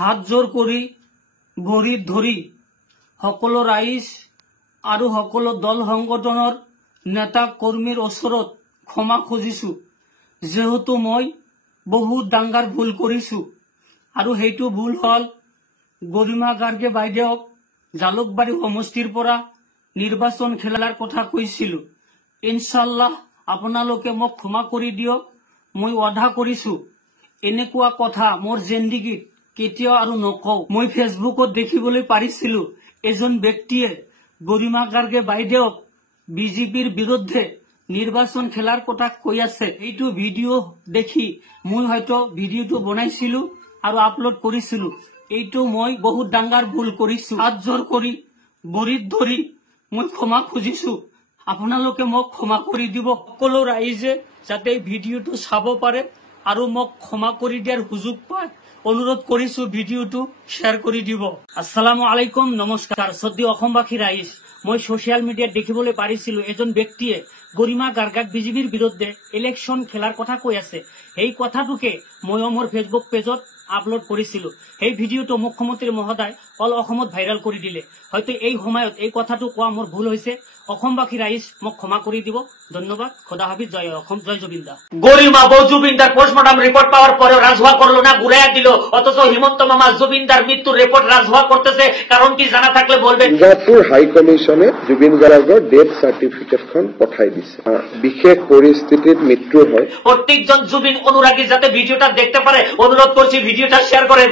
হাত জোৰ কৰি ভৰিত ধৰি সকলো ৰাইজ আৰু সকলো দল সংগঠনৰ নেতা কৰ্মীৰ ওচৰত ক্ষমা খুজিছো, যেহেতু মই বহুত ডাঙৰ ভুল কৰিছো। আৰু সেইটো ভুল হল গৰিমা গাৰ্গে বাইদেউক জালুকবাৰী সমষ্টিৰ পৰা নিৰ্বাচন খেলাৰ কথা কৈছিলো। ইনশাল্লাহ আপোনালোকে মোক ক্ষমা কৰি দিয়ক। মই ৱাদা কৰিছো এনেকুৱা কথা মোৰ জিন্দগীত কেতিয়াও আৰু নকওঁ। মই ফেচবুকত দেখিবলৈ পাৰিছিলো এজন ব্যক্তিয়ে গৰিমা গাৰ্গে বাইদেউক বিজেপিৰ বিৰুদ্ধে নিৰ্বাচন খেলাৰ কথা কৈ আছে। এইটো ভিডিঅ' দেখি মই হয়তো ভিডিঅ'টো বনাইছিলো আৰু আপলোড কৰিছিলো। এইটো মই বহুত ডাঙৰ ভুল কৰিছো। হাত জোৰ কৰি ভৰিত ধৰি মই ক্ষমা খুজিছো, আপোনালোকে মোক ক্ষমা কৰি দিব। সকলো ৰাইজে যাতে ভিডিঅ'টো চাব পাৰে আৰু মোক ক্ষমা কৰি দিয়াৰ সুযোগ পায়, অনুৰোধ কৰিছো ভিডিঅ'টো শ্বেয়াৰ কৰি দিব। আসসালামু আলাইকুম, নমস্কাৰ। শ্ৰদ্ধেয় অসমবাসী ৰাইজ, মই ছচিয়েল মিডিয়াত দেখিবলৈ পাৰিছিলো এজন ব্যক্তিয়ে গৰিমা গাৰ্গাক বিজেপিৰ বিৰুদ্ধে ইলেকশ্যন খেলাৰ কথা কৈ আছে। এই কথাটোকে মই মোৰ ফেচবুক পেজত আপলোড কৰিছিলো। এই ভিডিঅ'টো মুখ্যমন্ত্ৰী মহোদয় অল অসমত ভাইৰেল কৰি দিলে। হয়তো এই সময়ত এই কথাটো কোৱা মোৰ ভুল হৈছে। অসমবাসী ৰাইজ মোক ক্ষমা কৰি দিব। ধন্যবাদ। খোদা হাফিজ। জয় অসম, জয় জুবিন দা। গরিমা বউ জুবিনদার পোস্টমর্টম রিপোর্ট পাওয়ার পরেও রাজহুয়া করলো না, ঘুরাইয়া দিল। অথচ হিমন্ত মামা জুবিনদার মৃত্যুর রিপোর্ট রাজহুয়া করতেছে। কারণ কি জানা থাকলে বলবেন। সিঙ্গাপুৰ হাই কমিশনে জুবিন গাৰ্গৰ ডেথ সার্টিফিকেটখন পঠাই দিছে। বিশেষ পরিস্থিতিত মৃত্যু হয়। প্রত্যেকজন জুবিন অনুরাগী যাতে ভিডিওটা দেখতে পারে, অনুরোধ করছি ভিডিওটা শেয়ার করেন।